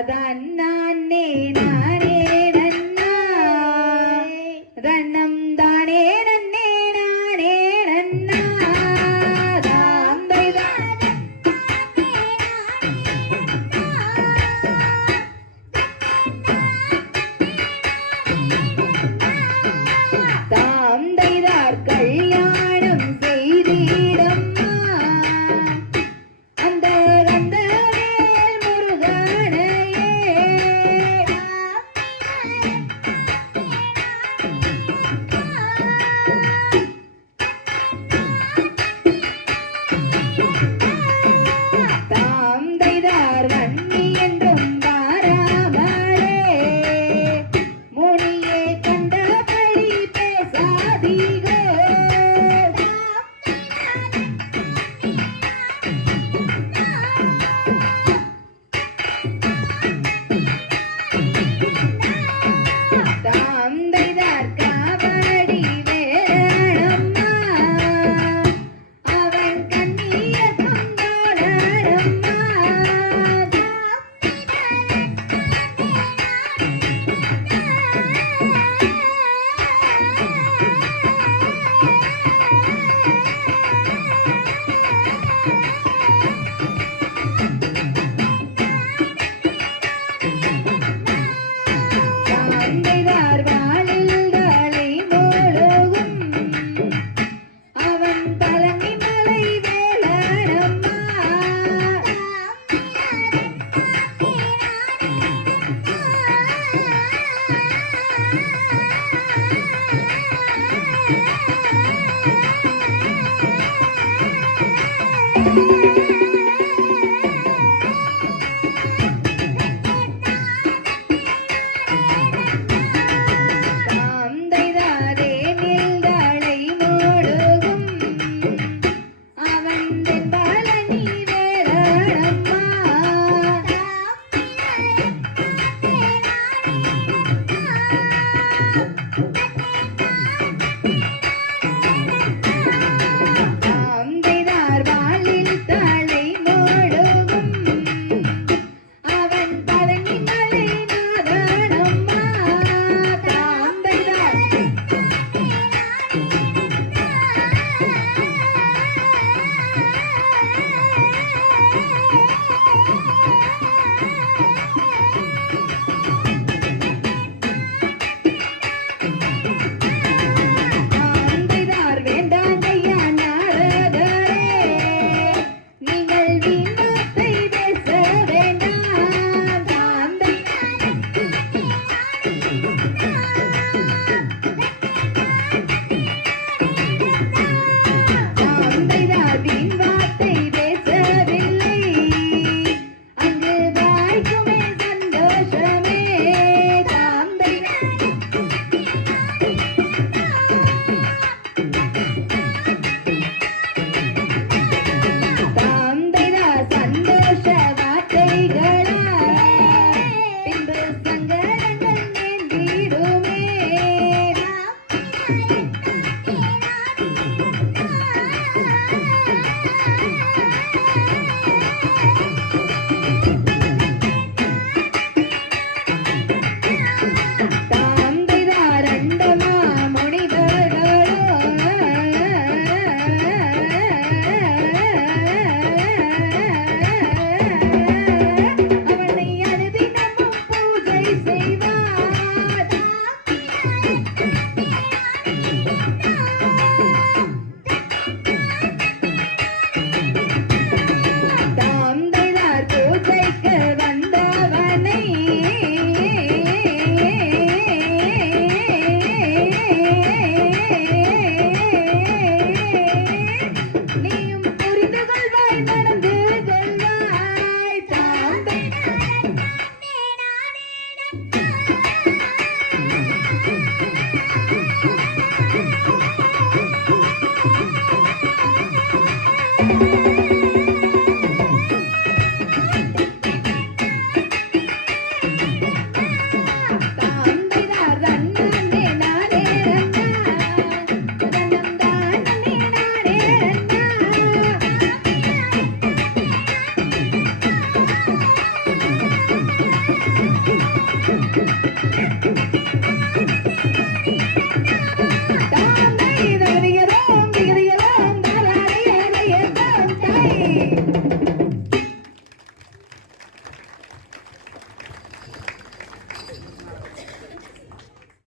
தன்னானே Thank